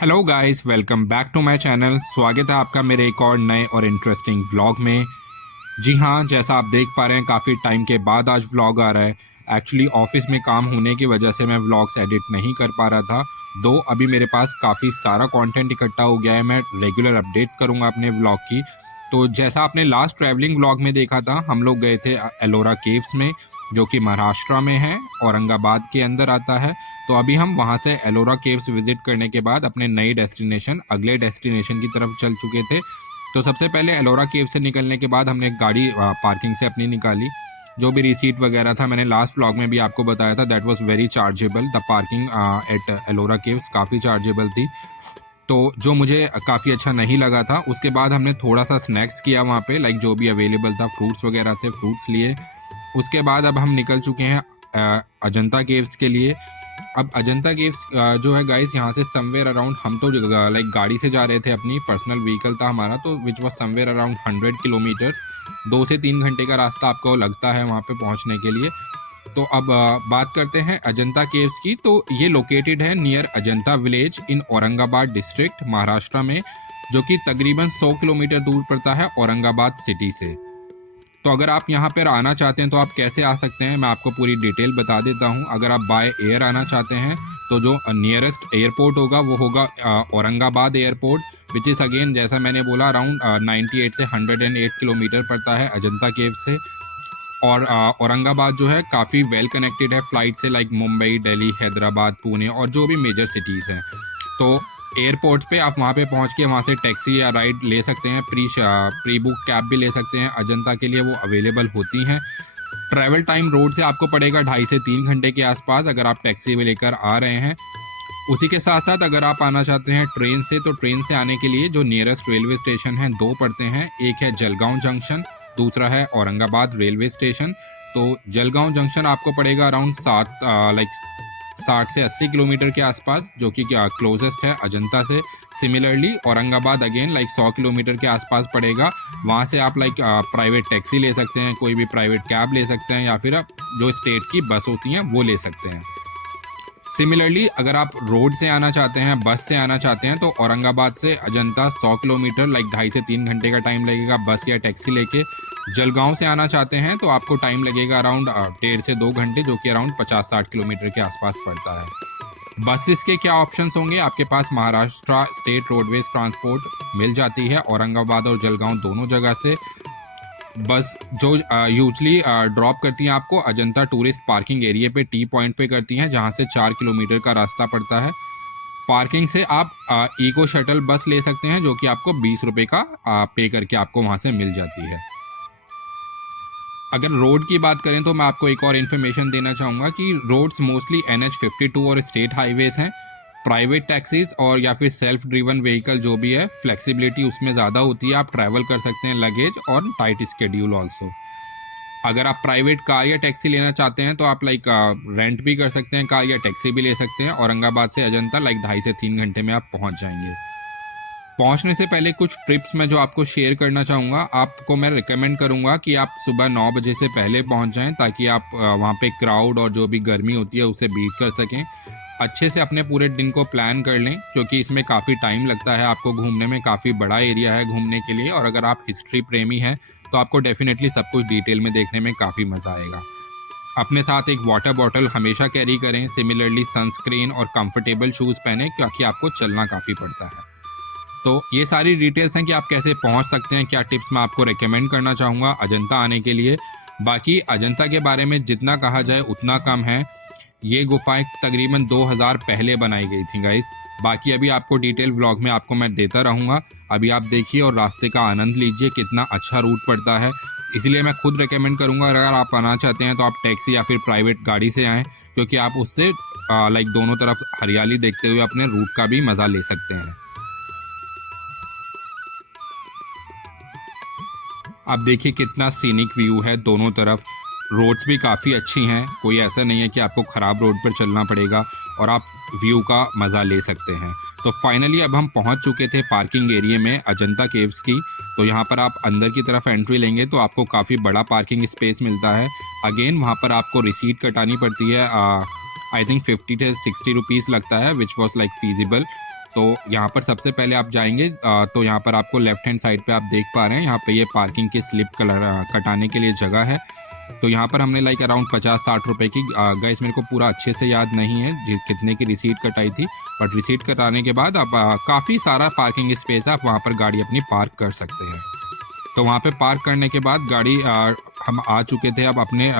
Hello guys, welcome back to my channel. स्वागत है आपका मेरे एक और नए और इंटरेस्टिंग व्लॉग में। जी हाँ, जैसा आप देख पा रहे हैं काफ़ी टाइम के बाद आज व्लॉग आ रहा है। एक्चुअली ऑफिस में काम होने की वजह से मैं व्लॉग्स एडिट नहीं कर पा रहा था। दो अभी मेरे पास काफ़ी सारा कंटेंट इकट्ठा हो गया है, मैं रेगुलर अपडेट करूँगा अपने व्लॉग की। तो जैसा आपने लास्ट ट्रैवलिंग व्लॉग में देखा था, हम लोग गए थे एलोरा केव्स में, जो कि महाराष्ट्र में है, औरंगाबाद के अंदर आता है। तो अभी हम वहाँ से एलोरा केव्स विजिट करने के बाद अपने नई डेस्टिनेशन अगले डेस्टिनेशन की तरफ चल चुके थे। तो सबसे पहले एलोरा केव से निकलने के बाद हमने गाड़ी पार्किंग से अपनी निकाली। जो भी रिसीट वगैरह था, मैंने लास्ट व्लॉग में भी आपको बताया था, that was very chargeable. The parking at Ellora caves काफ़ी चार्जेबल थी, तो जो मुझे काफ़ी अच्छा नहीं लगा था। उसके बाद हमने थोड़ा सा स्नैक्स किया वहाँ पे, लाइक जो भी अवेलेबल था, फ्रूट्स वगैरह थे, फ्रूट्स लिए। उसके बाद अब हम निकल चुके हैं अजंता केव्स के लिए। अब अजंता केव्स जो है गाइस, यहाँ से समवेयर अराउंड, हम तो लाइक गाड़ी से जा रहे थे, अपनी पर्सनल व्हीकल था हमारा, तो which was somewhere around 100 kilometre. 2 से 3 घंटे का रास्ता आपको लगता है वहाँ पे पहुँचने के लिए। तो अब बात करते हैं अजंता केव्स की। तो ये लोकेटेड है near Ajanta village in Aurangabad district, Maharashtra में, जो कि तकरीबन 100 किलोमीटर दूर पड़ता है औरंगाबाद सिटी से। तो अगर आप यहाँ पर आना चाहते हैं तो आप कैसे आ सकते हैं, मैं आपको पूरी डिटेल बता देता हूँ। अगर आप बाय एयर आना चाहते हैं तो जो नियरेस्ट एयरपोर्ट होगा वो होगा Aurangabad airport, which is again, जैसा मैंने बोला, अराउंड 98 से 108 किलोमीटर पड़ता है अजंता केव से। और औरंगाबाद जो है काफ़ी वेल कनेक्टेड है फ्लाइट से, लाइक मुंबई, दिल्ली, हैदराबाद, पुणे और जो भी मेजर सिटीज़ हैं। तो एयरपोर्ट पे आप वहाँ पे पहुँच के वहाँ से टैक्सी या राइड ले सकते हैं, प्री बुक कैब भी ले सकते हैं अजंता के लिए, वो अवेलेबल होती हैं। ट्रैवल टाइम रोड से आपको पड़ेगा 2.5 से 3 घंटे के आसपास, अगर आप टैक्सी भी लेकर आ रहे हैं। उसी के साथ साथ अगर आप आना चाहते हैं ट्रेन से, तो ट्रेन से आने के लिए जो नियरेस्ट रेलवे स्टेशन हैं, दो पड़ते हैं। एक है जलगांव जंक्शन, दूसरा है औरंगाबाद रेलवे स्टेशन। तो जलगांव जंक्शन आपको पड़ेगा अराउंड 60 से 80 किलोमीटर के आसपास, जो कि क्लोजेस्ट है अजंता से। Similarly Aurangabad again like 100 kilometre के आसपास पड़ेगा। वहाँ से आप लाइक प्राइवेट टैक्सी ले सकते हैं, कोई भी प्राइवेट कैब ले सकते हैं, या फिर आप जो स्टेट की बस होती हैं वो ले सकते हैं। सिमिलरली अगर आप रोड से आना चाहते हैं, बस से आना चाहते हैं, तो औरंगाबाद से अजंता 100 किलोमीटर, लाइक 2.5 से 3 घंटे का टाइम लगेगा बस या टैक्सी लेके। जलगांव से आना चाहते हैं तो आपको टाइम लगेगा अराउंड 1.5 से 2 घंटे, जो कि अराउंड 50-60 किलोमीटर के आसपास पड़ता है। बसेस के क्या ऑप्शंस होंगे, आपके पास महाराष्ट्र स्टेट रोडवेज ट्रांसपोर्ट मिल जाती है औरंगाबाद और जलगांव दोनों जगह से। बस जो यूजली ड्रॉप करती हैं आपको अजंता टूरिस्ट पार्किंग एरिया पे, टी पॉइंट पे करती हैं, जहां से 4 किलोमीटर का रास्ता पड़ता है। पार्किंग से आप इको शटल बस ले सकते हैं, जो कि आपको 20 रुपये का पे करके आपको वहां से मिल जाती है। अगर रोड की बात करें तो मैं आपको एक और इन्फॉर्मेशन देना चाहूँगा कि रोड्स मोस्टली NH52 और स्टेट हाईवेज हैं। प्राइवेट टैक्सीज और या फिर सेल्फ ड्रिवन व्हीकल जो भी है, फ्लेक्सिबिलिटी उसमें ज़्यादा होती है, आप ट्रैवल कर सकते हैं लगेज और टाइट स्केड्यूल ऑल्सो। अगर आप प्राइवेट कार या टैक्सी लेना चाहते हैं तो आप लाइक रेंट भी कर सकते हैं, कार या टैक्सी भी ले सकते हैं। औरंगाबाद से अजंता लाइक 2.5 से 3 घंटे में आप पहुंच जाएंगे। पहुंचने से पहले कुछ ट्रिप्स मैं जो आपको शेयर करना चाहूँगा, आपको मैं रिकमेंड करूँगा कि आप सुबह 9 बजे से पहले पहुँच जाएं, ताकि आप वहाँ पे क्राउड और जो भी गर्मी होती है उसे बीट कर सकें। अच्छे से अपने पूरे दिन को प्लान कर लें, क्योंकि इसमें काफ़ी टाइम लगता है आपको घूमने में, काफ़ी बड़ा एरिया है घूमने के लिए। और अगर आप हिस्ट्री प्रेमी हैं तो आपको डेफिनेटली सब कुछ डिटेल में देखने में काफ़ी मज़ा आएगा। अपने साथ एक वाटर बॉटल हमेशा कैरी करें। सिमिलरली सनस्क्रीन और कंफर्टेबल शूज़ पहने, क्योंकि आपको चलना काफ़ी पड़ता है। तो ये सारी डिटेल्स हैं कि आप कैसे पहुंच सकते हैं, क्या टिप्स मैं आपको रेकमेंड करना चाहूँगा अजंता आने के लिए। बाकी अजंता के बारे में जितना कहा जाए उतना कम है। ये गुफाएं तकरीबन 2000 पहले बनाई गई थी गाइस। बाकी अभी आपको डिटेल व्लॉग में आपको मैं देता रहूँगा। अभी आप देखिए और रास्ते का आनंद लीजिए, कितना अच्छा रूट पड़ता है। इसलिए मैं खुद रेकमेंड करूँगा, अगर आप आना चाहते हैं तो आप टैक्सी या फिर प्राइवेट गाड़ी से आएँ, क्योंकि आप उससे लाइक दोनों तरफ हरियाली देखते हुए अपने रूट का भी मज़ा ले सकते हैं। आप देखिए कितना सीनिक व्यू है दोनों तरफ। रोड्स भी काफ़ी अच्छी हैं, कोई ऐसा नहीं है कि आपको ख़राब रोड पर चलना पड़ेगा, और आप व्यू का मज़ा ले सकते हैं। तो फाइनली अब हम पहुंच चुके थे पार्किंग एरिया में अजंता केव्स की। तो यहाँ पर आप अंदर की तरफ एंट्री लेंगे तो आपको काफ़ी बड़ा पार्किंग स्पेस मिलता है। अगेन वहाँ पर आपको रिसीट कटानी पड़ती है, आई थिंक 50 से 60 रुपीज़ लगता है, विच वॉज लाइक फीजिबल। तो यहाँ पर सबसे पहले आप जाएंगे तो यहाँ पर आपको लेफ्ट हैंड साइड पे आप देख पा रहे हैं, यहाँ पे ये पार्किंग की स्लिप कटाने के लिए जगह है। तो यहाँ पर हमने लाइक अराउंड 50-60 रुपए की, गाइस मेरे को पूरा अच्छे से याद नहीं है कितने की रिसीट कटाई थी, बट रिसीट कटाने के बाद आप काफ़ी सारा पार्किंग स्पेस है, आप वहाँ पर गाड़ी अपनी पार्क कर सकते हैं। तो वहाँ पे पार्क करने के बाद गाड़ी हम आ चुके थे अब अपने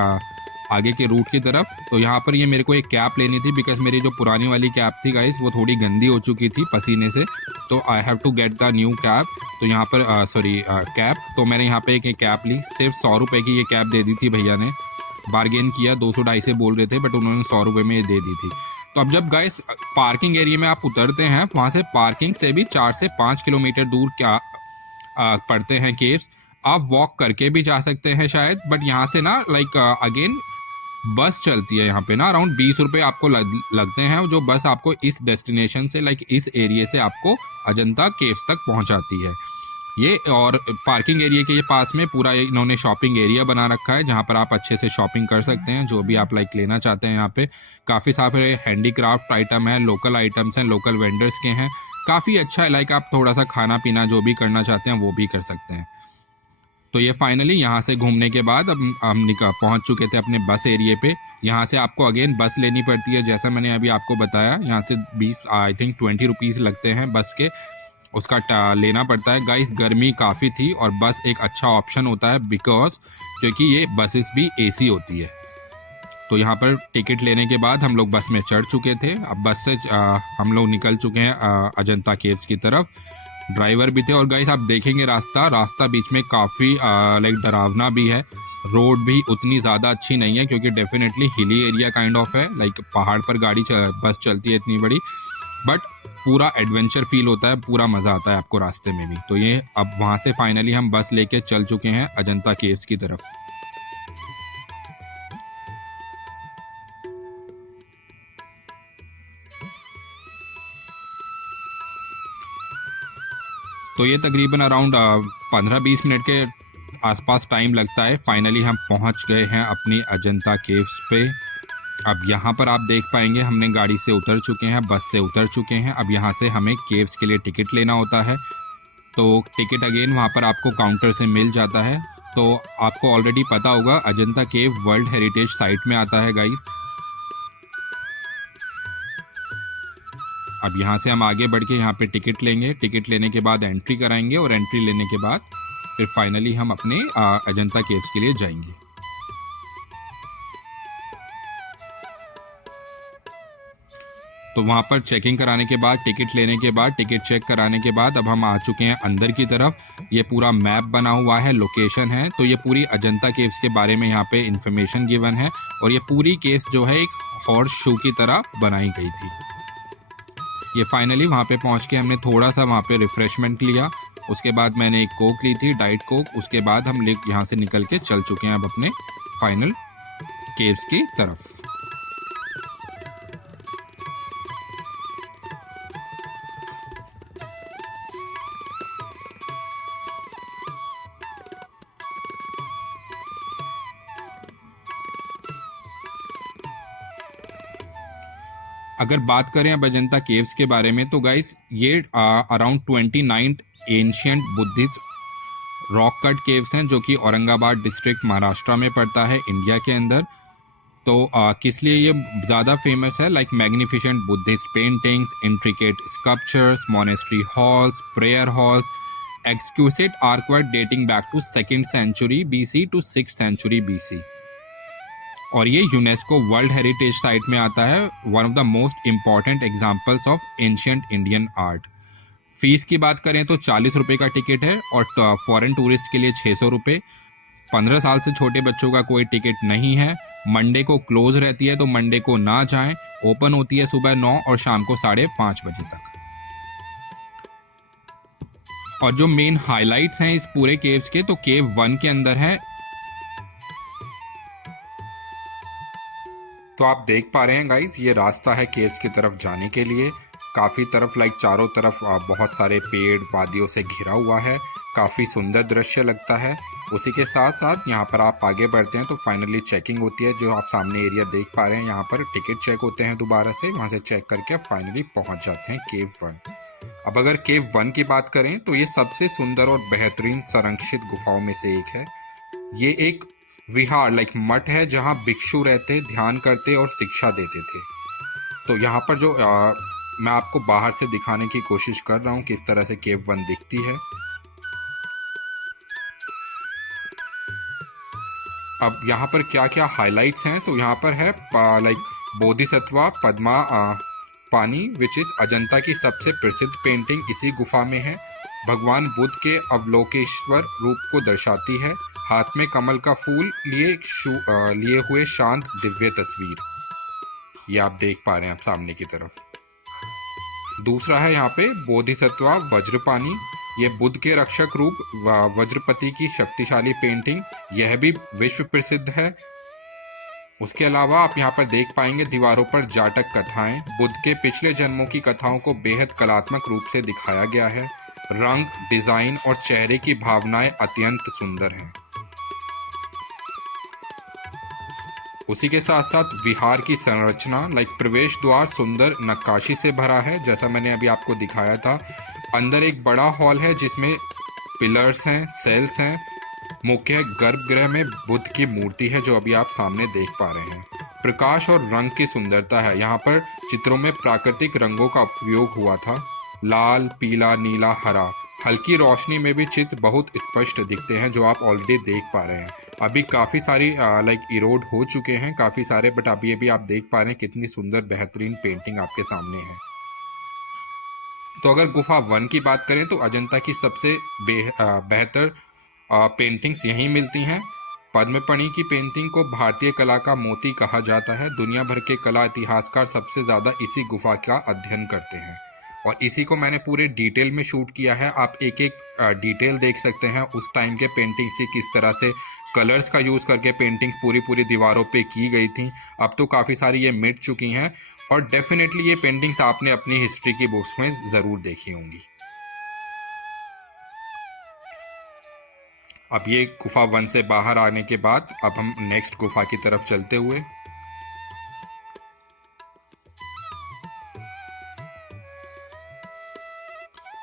आगे के रूट की तरफ। तो यहाँ पर ये मेरे को एक कैप लेनी थी, बिकॉज मेरी जो पुरानी वाली कैप थी गाइस वो थोड़ी गंदी हो चुकी थी पसीने से, तो I have to get the new cap. तो यहाँ पर कैप, तो मैंने यहाँ पे एक कैप ली, सिर्फ 100 रुपये की ये कैप दे दी थी भैया ने, बार्गेन किया, 200-250 बोल रहे थे बट उन्होंने 100 रुपये में ये दे दी थी। तो अब जब गाइस पार्किंग एरिया में आप उतरते हैं, वहाँ से पार्किंग से भी 4 से 5 किलोमीटर दूर क्या पड़ते हैं केव्स। आप वॉक करके भी जा सकते हैं शायद, बट यहाँ से ना लाइक अगेन बस चलती है यहाँ पे ना, अराउंड 20 रुपये आपको लगते हैं, जो बस आपको इस डेस्टिनेशन से लाइक इस एरिया से आपको अजंता केव्स तक पहुँचाती है ये। और पार्किंग एरिया के ये पास में पूरा इन्होंने शॉपिंग एरिया बना रखा है, जहाँ पर आप अच्छे से शॉपिंग कर सकते हैं, जो भी आप लाइक लेना चाहते हैं। यहाँ पे काफ़ी सारे हैंडीक्राफ्ट आइटम है, लोकल आइटम्स हैं, लोकल वेंडर्स के हैं, काफ़ी अच्छा है। लाइक आप थोड़ा सा खाना पीना जो भी करना चाहते हैं वो भी कर सकते हैं। तो ये फाइनली यहाँ से घूमने के बाद अब हम पहुँच चुके थे अपने बस एरिए पे। यहाँ से आपको अगेन बस लेनी पड़ती है, जैसा मैंने अभी आपको बताया, यहाँ से 20 आई थिंक 20 रुपीज़ लगते हैं बस के, उसका लेना पड़ता है। गाइस गर्मी काफ़ी थी और बस एक अच्छा ऑप्शन होता है, बिकॉज क्योंकि ये बसेस भी एसी होती है। तो यहाँ पर टिकट लेने के बाद हम लोग बस में चढ़ चुके थे। अब बस से हम लोग निकल चुके हैं अजंता केव्स की तरफ। ड्राइवर भी थे और गाइस आप देखेंगे रास्ता बीच में काफ़ी लाइक डरावना भी है, रोड भी उतनी ज़्यादा अच्छी नहीं है, क्योंकि definitely hilly area kind of है, लाइक पहाड़ पर बस चलती है इतनी बड़ी, बट पूरा एडवेंचर फील होता है, पूरा मज़ा आता है आपको रास्ते में भी। तो ये अब वहाँ से फाइनली हम बस लेके चल चुके हैं अजंता केव्स की तरफ। तो ये तकरीबन अराउंड 15-20 मिनट के आसपास टाइम लगता है। फाइनली हम पहुंच गए हैं अपनी अजंता केव्स पे। अब यहाँ पर आप देख पाएंगे हमने गाड़ी से उतर चुके हैं, बस से उतर चुके हैं। अब यहाँ से हमें केव्स के लिए टिकट लेना होता है। तो टिकट अगेन वहाँ पर आपको काउंटर से मिल जाता है। तो आपको ऑलरेडी पता होगा अजंता केव वर्ल्ड हेरिटेज साइट में आता है गाइस। अब यहाँ से हम आगे बढ़ के यहाँ पे टिकट लेंगे, टिकट लेने के बाद एंट्री कराएंगे और एंट्री लेने के बाद फिर फाइनली हम अपने अजंता केव्स के लिए जाएंगे। तो वहाँ पर चेकिंग कराने के बाद, टिकट लेने के बाद, टिकट चेक कराने के बाद अब हम आ चुके हैं अंदर की तरफ। ये पूरा मैप बना हुआ है, लोकेशन है, तो ये पूरी अजंता केव्स के बारे में यहाँ पे इंफॉर्मेशन गिवन है। और ये पूरी केव्स जो है एक हॉर्स शू की तरह बनाई गई थी। ये फाइनली वहाँ पे पहुँच के हमने थोड़ा सा वहाँ पे रिफ्रेशमेंट लिया, उसके बाद मैंने एक कोक ली थी, डाइट कोक। उसके बाद हम यहाँ से निकल के चल चुके हैं अब अपने फाइनल केव्स की तरफ। अगर बात करें अब अजंता केव्स के बारे में, तो गाइस ये around 29 ancient Buddhist rock cut caves हैं, जो कि औरंगाबाद डिस्ट्रिक्ट महाराष्ट्र में पड़ता है इंडिया के अंदर। तो किस लिए ये ज़्यादा फेमस है? Like magnificent Buddhist paintings, intricate sculptures, monastery halls, prayer halls, exquisite archwork dating back to 2nd century BC to 6th century BC। और ये यूनेस्को वर्ल्ड हेरिटेज साइट में आता है, one of the most important examples of ancient Indian art. Fees की बात करें तो 40 रुपये का टिकट है और फॉरेन टूरिस्ट के लिए 600 रुपये। 15 साल से छोटे बच्चों का कोई टिकट नहीं है। मंडे को क्लोज रहती है, तो मंडे को ना जाएं। ओपन होती है सुबह 9 और शाम को 5:30 बजे तक। और जो मेन हाइलाइट्स हैं इस पूरे केव्स के, तो केव 1 के अंदर है। तो आप देख पा रहे हैं गाइस, ये रास्ता है केव्स की तरफ जाने के लिए। काफ़ी तरफ लाइक चारों तरफ बहुत सारे पेड़ वादियों से घिरा हुआ है, काफ़ी सुंदर दृश्य लगता है। उसी के साथ साथ यहाँ पर आप आगे बढ़ते हैं तो फाइनली चेकिंग होती है, जो आप सामने एरिया देख पा रहे हैं। यहाँ पर टिकट चेक होते हैं दोबारा से, वहाँ से चेक करके फाइनली पहुँच जाते हैं केव 1। अब अगर केव 1 की बात करें तो ये सबसे सुंदर और बेहतरीन संरक्षित गुफाओं में से एक है। ये एक विहार मठ है जहाँ भिक्षु रहते, ध्यान करते और शिक्षा देते थे। तो यहाँ पर जो मैं आपको बाहर से दिखाने की कोशिश कर रहा हूँ किस तरह से केव 1 दिखती है। अब यहाँ पर क्या क्या हाइलाइट्स हैं, तो यहाँ पर है बोधिसत्वा पद्मा पानी विच इज अजंता की सबसे प्रसिद्ध पेंटिंग इसी गुफा में है। भगवान बुद्ध के अवलोकेश्वर रूप को दर्शाती है। हाथ में कमल का फूल लिए हुए शांत दिव्य तस्वीर, ये आप देख पा रहे हैं आप सामने की तरफ। दूसरा है यहाँ पे बोधिसत्वा वज्रपानी, ये बुद्ध के रक्षक रूप वज्रपति की शक्तिशाली पेंटिंग, यह भी विश्व प्रसिद्ध है। उसके अलावा आप यहाँ पर देख पाएंगे दीवारों पर जाटक कथाएं, बुद्ध के पिछले जन्मों की कथाओं को बेहद कलात्मक रूप से दिखाया गया है। रंग, डिजाइन और चेहरे की भावनाएं अत्यंत सुंदर हैं। उसी के साथ साथ विहार की संरचना प्रवेश द्वार सुंदर नक्काशी से भरा है, जैसा मैंने अभी आपको दिखाया था। अंदर एक बड़ा हॉल है जिसमें पिलर्स हैं, सेल्स हैं। मुख्य गर्भगृह में बुद्ध की मूर्ति है जो अभी आप सामने देख पा रहे हैं। प्रकाश और रंग की सुंदरता है, यहाँ पर चित्रों में प्राकृतिक रंगों का उपयोग हुआ था। लाल, पीला, नीला, हरा, हल्की रोशनी में भी चित्र बहुत स्पष्ट दिखते हैं जो आप ऑलरेडी देख पा रहे हैं। अभी काफ़ी सारी इरोड हो चुके हैं काफ़ी सारे, बट अभी अभी आप देख पा रहे हैं कितनी सुंदर बेहतरीन पेंटिंग आपके सामने है। तो अगर गुफा 1 की बात करें तो अजंता की सबसे बेहतर पेंटिंग्स यहीं मिलती हैं। पद्मपणि की पेंटिंग को भारतीय कला का मोती कहा जाता है। दुनिया भर के कला इतिहासकार सबसे ज़्यादा इसी गुफा का अध्ययन करते हैं और इसी को मैंने पूरे डिटेल में शूट किया है। आप एक एक डिटेल देख सकते हैं उस टाइम के पेंटिंग से किस तरह से कलर्स का यूज़ करके पेंटिंग्स पूरी दीवारों पे की गई थी। अब तो काफ़ी सारी ये मिट चुकी हैं और डेफिनेटली ये पेंटिंग्स आपने अपनी हिस्ट्री की बुक्स में ज़रूर देखी होंगी। अब ये गुफा 1 से बाहर आने के बाद अब हम नेक्स्ट गुफा की तरफ चलते हुए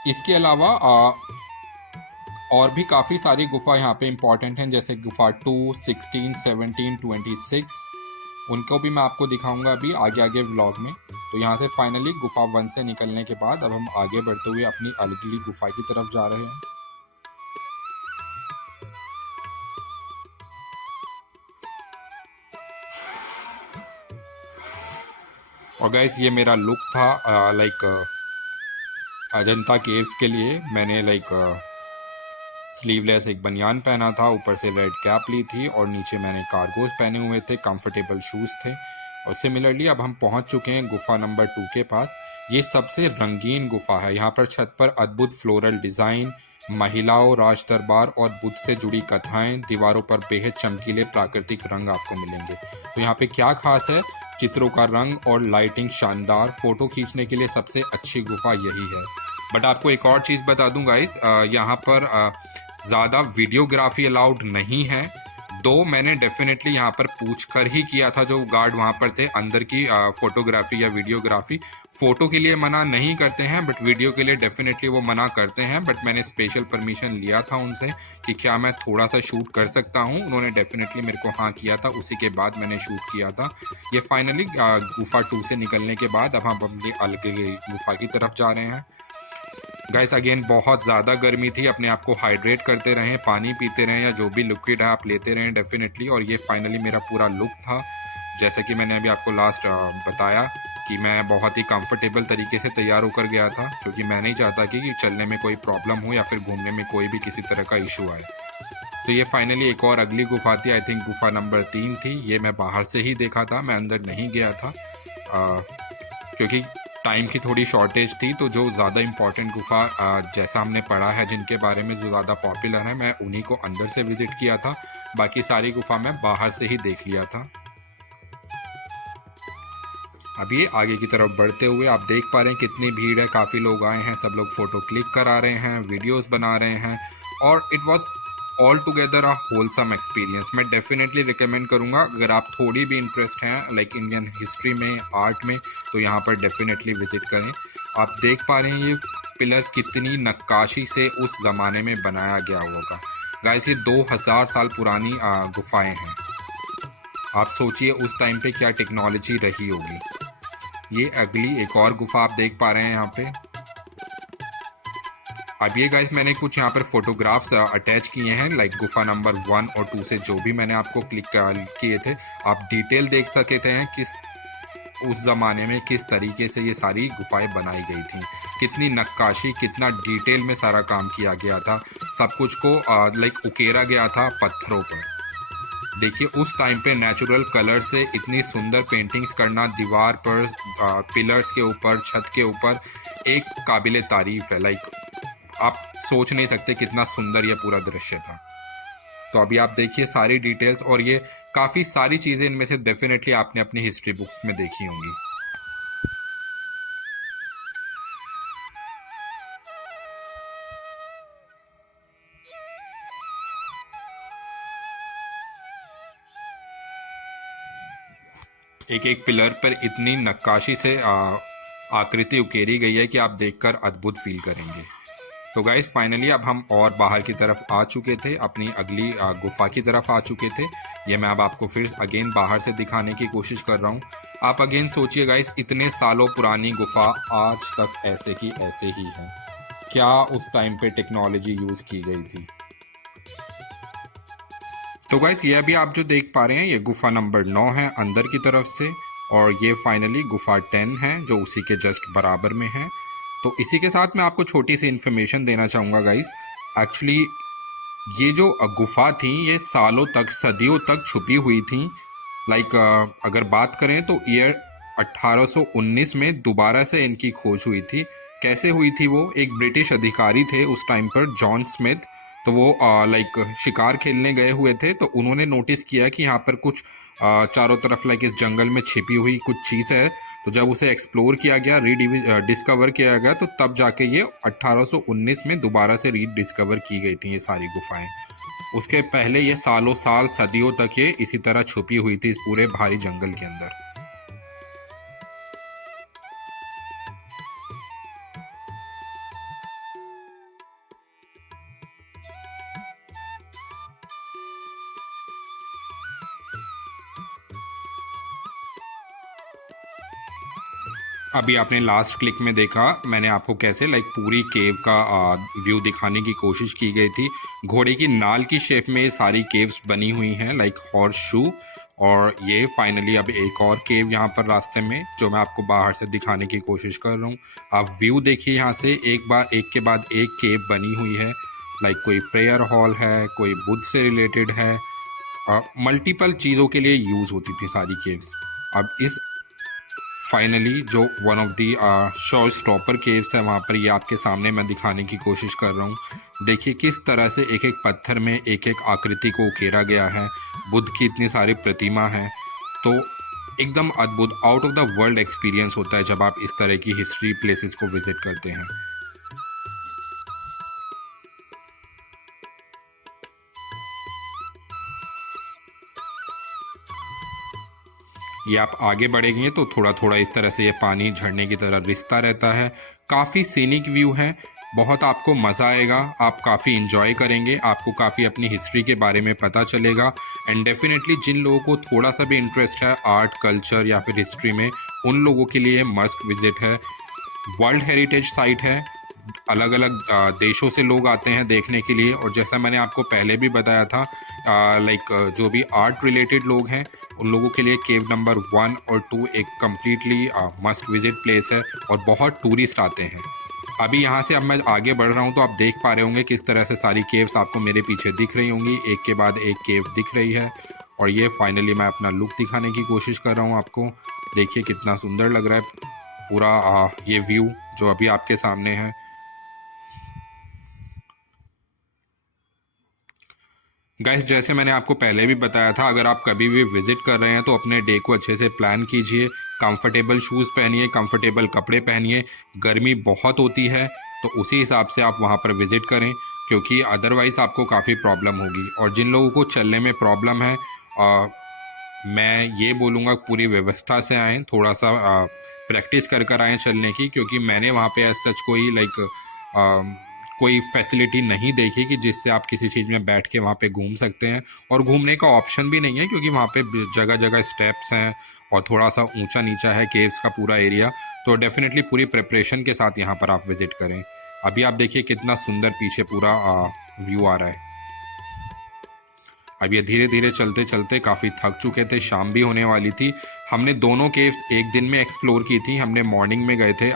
इसके अलावा और भी काफ़ी सारी गुफा यहाँ पे इम्पॉर्टेंट हैं, जैसे गुफा 2, 16, 17, 26, उनको भी मैं आपको दिखाऊंगा अभी आगे आगे व्लॉग में। तो यहाँ से फाइनली गुफा 1 से निकलने के बाद अब हम आगे बढ़ते हुए अपनी अगली गुफा की तरफ जा रहे हैं। और गाइस ये मेरा लुक था अजंता केव्स के लिए। मैंने स्लीवलेस एक बनियान पहना था, ऊपर से रेड कैप ली थी और नीचे मैंने कार्गोज पहने हुए थे, कंफर्टेबल शूज़ थे। और सिमिलरली अब हम पहुंच चुके हैं गुफा नंबर 2 के पास। ये सबसे रंगीन गुफा है। यहाँ पर छत पर अद्भुत फ्लोरल डिज़ाइन, महिलाओं, राज दरबार और बुद्ध से जुड़ी कथाएं, दीवारों पर बेहद चमकीले प्राकृतिक रंग आपको मिलेंगे। तो यहाँ पे क्या खास है, चित्रों का रंग और लाइटिंग शानदार, फोटो खींचने के लिए सबसे अच्छी गुफा यही है। बट आपको एक और चीज़ बता दूं गाइस, यहाँ पर ज़्यादा वीडियोग्राफी अलाउड नहीं है। दो मैंने डेफिनेटली यहाँ पर पूछ कर ही किया था जो गार्ड वहाँ पर थे, अंदर की फोटोग्राफी या वीडियोग्राफी। फ़ोटो के लिए मना नहीं करते हैं बट वीडियो के लिए डेफिनेटली वो मना करते हैं। बट मैंने स्पेशल परमिशन लिया था उनसे कि क्या मैं थोड़ा सा शूट कर सकता हूँ। उन्होंने डेफिनेटली मेरे को हाँ किया था, उसी के बाद मैंने शूट किया था। ये फाइनली गुफा 2 से निकलने के बाद अब हम अपनी अगली गुफा की तरफ जा रहे हैं। गाइस अगेन बहुत ज़्यादा गर्मी थी, अपने आप को हाइड्रेट करते रहें, पानी पीते रहें या जो भी लिक्विड है आप लेते रहें डेफिनेटली। और ये फाइनली मेरा पूरा लुक था, जैसा कि मैंने अभी आपको लास्ट बताया कि मैं बहुत ही कंफर्टेबल तरीके से तैयार होकर गया था, क्योंकि मैं नहीं चाहता कि चलने में कोई प्रॉब्लम हो या फिर घूमने में कोई भी किसी तरह का इशू आए। तो ये फाइनली एक और अगली गुफा थी, आई थिंक गुफा नंबर 3 थी। ये मैं बाहर से ही देखा था, मैं अंदर नहीं गया था क्योंकि टाइम की थोड़ी शॉर्टेज थी। तो जो ज़्यादा इम्पॉर्टेंट गुफा जैसा हमने पढ़ा है, जिनके बारे में जो ज़्यादा पॉपुलर है, मैं उन्हीं को अंदर से विज़िट किया था। बाकी सारी गुफा मैं बाहर से ही देख लिया था। अभी आगे की तरफ बढ़ते हुए आप देख पा रहे हैं कितनी भीड़ है, काफ़ी लोग आए हैं, सब लोग फ़ोटो क्लिक करा रहे हैं, वीडियोस बना रहे हैं और it was all together a wholesome experience. मैं डेफिनेटली रिकमेंड करूँगा, अगर आप थोड़ी भी इंटरेस्ट हैं इंडियन हिस्ट्री में, आर्ट में, तो यहाँ पर डेफिनेटली विजिट करें। आप देख पा रहे हैं ये पिलर कितनी नक्काशी से उस ज़माने में बनाया गया होगा। गाइस ये 2000 साल पुरानी गुफाएं हैं। आप सोचिए उस टाइम पे क्या टेक्नोलॉजी रही होगी। ये अगली एक और गुफा आप देख पा रहे हैं यहाँ पे। अब ये गाइस मैंने कुछ यहाँ पर फोटोग्राफ्स अटैच किए हैं, लाइक गुफा नंबर 1 और 2 से जो भी मैंने आपको क्लिक किए थे, आप डिटेल देख सकते हैं किस उस ज़माने में किस तरीके से ये सारी गुफाएं बनाई गई थी, कितनी नक्काशी, कितना डिटेल में सारा काम किया गया था, सब कुछ को लाइक उकेरा गया था पत्थरों पर। देखिए उस टाइम पे नेचुरल कलर से इतनी सुंदर पेंटिंग्स करना दीवार पर, पिलर्स के ऊपर, छत के ऊपर, एक काबिले तारीफ है। लाइक आप सोच नहीं सकते कितना सुंदर ये पूरा दृश्य था। तो अभी आप देखिए सारी डिटेल्स, और ये काफ़ी सारी चीज़ें इनमें से डेफिनेटली आपने अपनी हिस्ट्री बुक्स में देखी होंगी। एक एक पिलर पर इतनी नक्काशी से आकृति उकेरी गई है कि आप देखकर अद्भुत फील करेंगे। तो गाइस फाइनली अब हम और बाहर की तरफ आ चुके थे, अपनी अगली गुफा की तरफ आ चुके थे। ये मैं अब आपको फिर अगेन बाहर से दिखाने की कोशिश कर रहा हूँ। आप अगेन सोचिए गाइस, इतने सालों पुरानी गुफा आज तक ऐसे की ऐसे ही है। क्या उस टाइम पे टेक्नोलॉजी यूज़ की गई थी। तो गाइस ये अभी आप जो देख पा रहे हैं ये गुफा नंबर 9 है अंदर की तरफ से, और ये फाइनली गुफा 10 है जो उसी के जस्ट बराबर में है। तो इसी के साथ मैं आपको छोटी सी इन्फॉर्मेशन देना चाहूँगा गाइस। एक्चुअली ये जो गुफा थी ये सालों तक, सदियों तक छुपी हुई थी। लाइक अगर बात करें तो ईयर 1819 में दोबारा से इनकी खोज हुई थी। कैसे हुई थी वो, एक ब्रिटिश अधिकारी थे उस टाइम पर, जॉन स्मिथ। तो वो लाइक शिकार खेलने गए हुए थे, तो उन्होंने नोटिस किया कि यहाँ पर कुछ चारों तरफ लाइक इस जंगल में छिपी हुई कुछ चीज़ है। तो जब उसे एक्सप्लोर किया गया, डिस्कवर किया गया, तो तब जाके ये 1819 में दोबारा से रीडिस्कवर की गई थी ये सारी गुफाएं। उसके पहले ये सालों साल, सदियों तक ये इसी तरह छुपी हुई थी इस पूरे भारी जंगल के अंदर। अभी आपने लास्ट क्लिक में देखा मैंने आपको कैसे लाइक पूरी केव का व्यू दिखाने की कोशिश की गई थी। घोड़े की नाल की शेप में ये सारी केव्स बनी हुई हैं, लाइक हॉर्स शू। और ये फाइनली अब एक और केव यहाँ पर रास्ते में, जो मैं आपको बाहर से दिखाने की कोशिश कर रहा हूँ। आप व्यू देखिए यहाँ से, एक के बाद एक केव बनी हुई है। लाइक कोई प्रेयर हॉल है, कोई बुद्ध से रिलेटेड है, मल्टीपल चीज़ों के लिए यूज़ होती थी सारी केव्स। अब इस फाइनली जो one of the show stopper caves है, वहाँ पर ये आपके सामने मैं दिखाने की कोशिश कर रहा हूँ। देखिए किस तरह से एक एक पत्थर में एक एक आकृति को उकेरा गया है, बुद्ध की इतनी सारी प्रतिमा है। तो एकदम अद्भुत, out of the world experience होता है जब आप इस तरह की हिस्ट्री प्लेसेस को विजिट करते हैं। ये आप आगे बढ़ेंगे तो थोड़ा थोड़ा इस तरह से ये पानी झरने की तरह रिसता रहता है। काफ़ी सीनिक व्यू है, बहुत आपको मज़ा आएगा, आप काफ़ी इन्जॉय करेंगे, आपको काफ़ी अपनी हिस्ट्री के बारे में पता चलेगा। एंड डेफिनेटली जिन लोगों को थोड़ा सा भी इंटरेस्ट है आर्ट, कल्चर या फिर हिस्ट्री में, उन लोगों के लिए मस्ट विजिट है। वर्ल्ड हेरिटेज साइट है, अलग अलग देशों से लोग आते हैं देखने के लिए। और जैसा मैंने आपको पहले भी बताया था, लाइक जो भी आर्ट रिलेटेड लोग हैं उन लोगों के लिए केव नंबर 1 और 2 एक कम्प्लीटली मस्ट विजिट प्लेस है, और बहुत टूरिस्ट आते हैं। अभी यहाँ से अब मैं आगे बढ़ रहा हूँ तो आप देख पा रहे होंगे किस तरह से सारी केव्स आपको मेरे पीछे दिख रही होंगी, एक के बाद एक केव दिख रही है। और ये फाइनली मैं अपना लुक दिखाने की कोशिश कर रहा हूँ आपको। देखिए कितना सुंदर लग रहा है पूरा ये व्यू जो अभी आपके सामने है। गाइस जैसे मैंने आपको पहले भी बताया था, अगर आप कभी भी विज़िट कर रहे हैं तो अपने डे को अच्छे से प्लान कीजिए, कंफर्टेबल शूज़ पहनिए, कंफर्टेबल कपड़े पहनिए। गर्मी बहुत होती है तो उसी हिसाब से आप वहाँ पर विज़िट करें, क्योंकि अदरवाइज़ आपको काफ़ी प्रॉब्लम होगी। और जिन लोगों को चलने में प्रॉब्लम है, मैं ये बोलूँगा पूरी व्यवस्था से आएँ, थोड़ा सा प्रैक्टिस कर आएँ चलने की, क्योंकि मैंने वहाँ पे एज सच कोई लाइक कोई फैसिलिटी नहीं देखी कि जिससे आप किसी चीज़ में बैठ के वहाँ पे घूम सकते हैं, और घूमने का ऑप्शन भी नहीं है क्योंकि वहाँ पे जगह जगह स्टेप्स हैं और थोड़ा सा ऊंचा नीचा है केव्स का पूरा एरिया। तो डेफिनेटली पूरी प्रिपरेशन के साथ यहाँ पर आप विज़िट करें। अभी आप देखिए कितना सुंदर पीछे पूरा व्यू आ रहा है। अब ये धीरे धीरे चलते चलते काफ़ी थक चुके थे, शाम भी होने वाली थी। हमने दोनों केव्स एक दिन में एक्सप्लोर की थी। हमने मॉर्निंग में गए थे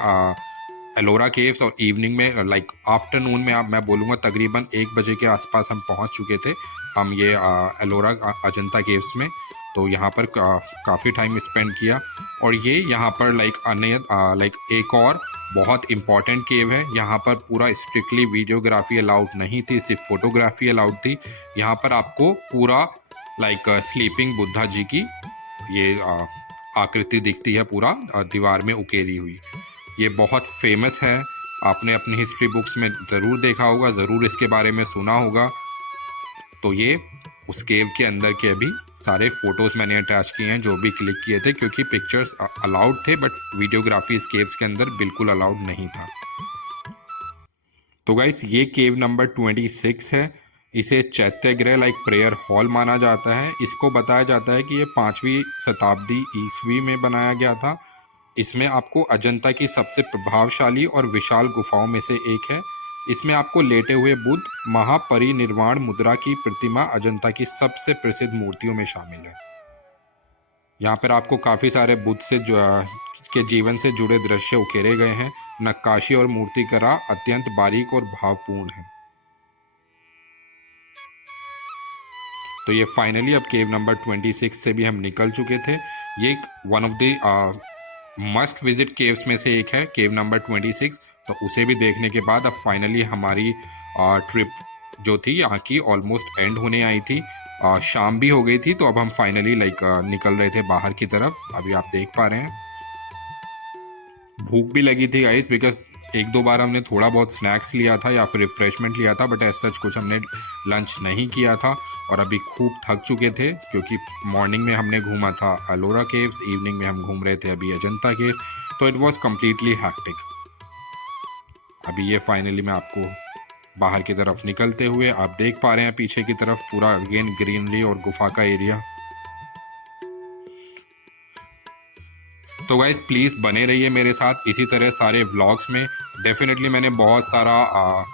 एलोरा केव्स, और इवनिंग में लाइक आफ्टरनून में मैं बोलूँगा तकरीबन 1 बजे के आसपास हम पहुँच चुके थे हम ये एलोरा अजंता केव्स में। तो यहाँ पर काफ़ी टाइम स्पेंड किया। और ये यहाँ पर लाइक एक और बहुत इम्पॉर्टेंट केव है। यहाँ पर पूरा स्ट्रिक्टली वीडियोग्राफी अलाउड नहीं थी, सिर्फ फोटोग्राफी अलाउड थी। यहाँ पर आपको पूरा लाइक स्लीपिंग बुद्धा जी की ये आकृति दिखती है पूरा दीवार में उकेरी हुई। ये बहुत फेमस है, आपने अपनी हिस्ट्री बुक्स में ज़रूर देखा होगा, ज़रूर इसके बारे में सुना होगा। तो ये उस केव के अंदर के अभी सारे फ़ोटोज़ मैंने अटैच किए हैं जो भी क्लिक किए थे, क्योंकि पिक्चर्स अलाउड थे बट वीडियोग्राफी इस केव्स के अंदर बिल्कुल अलाउड नहीं था। तो गाइस ये केव नंबर 26 है। इसे चैत्यगृह लाइक प्रेयर हॉल माना जाता है। इसको बताया जाता है कि ये 5वीं शताब्दी ईस्वी में बनाया गया था। इसमें आपको अजंता की सबसे प्रभावशाली और विशाल गुफाओं में से एक है। इसमें आपको लेटे हुए बुद्ध महापरिनिर्वाण मुद्रा की प्रतिमा अजंता की सबसे प्रसिद्ध मूर्तियों में शामिल है। यहाँ पर आपको काफ़ी सारे बुद्ध से के जीवन से जुड़े दृश्य उकेरे गए हैं। नक्काशी और मूर्तिकला अत्यंत बारीक और भावपूर्ण है। तो ये फाइनली अब केव नंबर 26 से भी हम निकल चुके थे। ये one of the must visit caves में से एक है, केव नंबर 26। तो उसे भी देखने के बाद अब फाइनली हमारी ट्रिप जो थी यहाँ की ऑलमोस्ट एंड होने आई थी। शाम भी हो गई थी, तो अब हम फाइनली निकल रहे थे बाहर की तरफ। अभी आप देख पा रहे हैं भूख भी लगी थी गाइस, बिकॉज 1-2 बार हमने थोड़ा बहुत स्नैक्स लिया था या फिर रिफ्रेशमेंट लिया था, बट ऐसा कुछ हमने लंच नहीं किया था। और अभी खूब थक चुके थे क्योंकि मॉर्निंग में हमने घूमा था एलोरा केव्स, इवनिंग में हम घूम रहे थे अभी अजंता केव्स। तो इट वाज कम्प्लीटली हैक्टिक। अभी ये फाइनली मैं आपको बाहर की तरफ निकलते हुए आप देख पा रहे हैं पीछे की तरफ पूरा अगेन ग्रीनरी और गुफा का एरिया। तो गाइस प्लीज़ बने रहिए मेरे साथ इसी तरह सारे व्लॉग्स में। डेफिनेटली मैंने बहुत सारा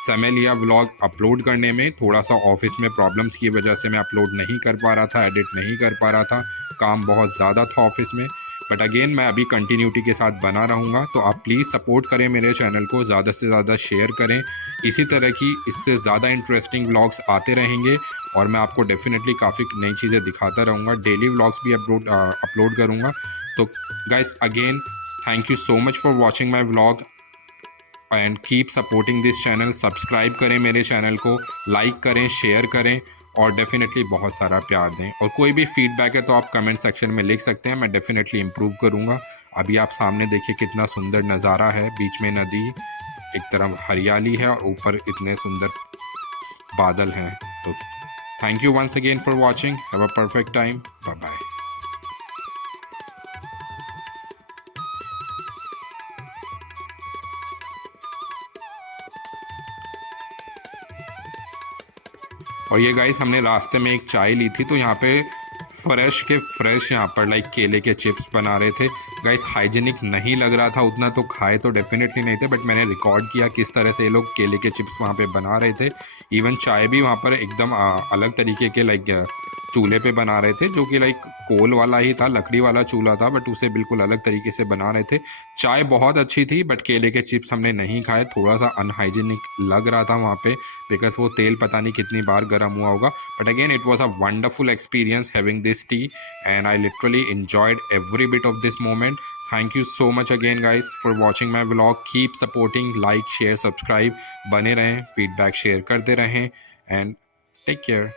समय लिया व्लॉग अपलोड करने में। थोड़ा सा ऑफिस में प्रॉब्लम्स की वजह से मैं अपलोड नहीं कर पा रहा था, एडिट नहीं कर पा रहा था, काम बहुत ज़्यादा था ऑफिस में। बट अगेन मैं अभी कंटिन्यूटी के साथ बना रहूँगा। तो आप प्लीज़ सपोर्ट करें मेरे चैनल को, ज़्यादा से ज़्यादा शेयर करें। इसी तरह की इससे ज़्यादा इंटरेस्टिंग व्लॉग्स आते रहेंगे और मैं आपको डेफिनेटली काफ़ी नई चीज़ें दिखाता रहूँगा। डेली व्लॉग्स भी अपलोड करूँगा। तो guys again thank you so much for watching my vlog and keep supporting this channel. Subscribe करें मेरे चैनल को, लाइक करें, शेयर करें और डेफिनेटली बहुत सारा प्यार दें। और कोई भी फीडबैक है तो आप कमेंट सेक्शन में लिख सकते हैं, मैं डेफिनेटली इम्प्रूव करूँगा। अभी आप सामने देखिए कितना सुंदर नज़ारा है, बीच में नदी, एक तरफ हरियाली है और ऊपर इतने सुंदर बादल हैं। तो thank you once again for watching. Have a perfect time. Bye bye. और ये गाइस हमने रास्ते में एक चाय ली थी, तो यहाँ पे फ्रेश यहाँ पर लाइक केले के चिप्स बना रहे थे। गाइस हाइजीनिक नहीं लग रहा था उतना, तो खाए तो डेफिनेटली नहीं थे, बट मैंने रिकॉर्ड किया किस तरह से ये लोग केले के चिप्स वहाँ पे बना रहे थे। इवन चाय भी वहाँ पर एकदम अलग तरीके के लाइक चूल्हे पे बना रहे थे, जो कि लाइक कोल वाला ही था, लकड़ी वाला चूल्हा था, बट उसे बिल्कुल अलग तरीके से बना रहे थे। चाय बहुत अच्छी थी बट केले के चिप्स हमने नहीं खाए, थोड़ा सा अनहाइजीनिक लग रहा था वहाँ पे, बिकॉज वो तेल पता नहीं कितनी बार गर्म हुआ होगा। But again it was a wonderful experience having this T and I literally enjoyed every bit of this moment. Thank you so much again guys for watching my vlog. Keep supporting, like, share, subscribe. बने रहें, feedback share करते रहें and take care.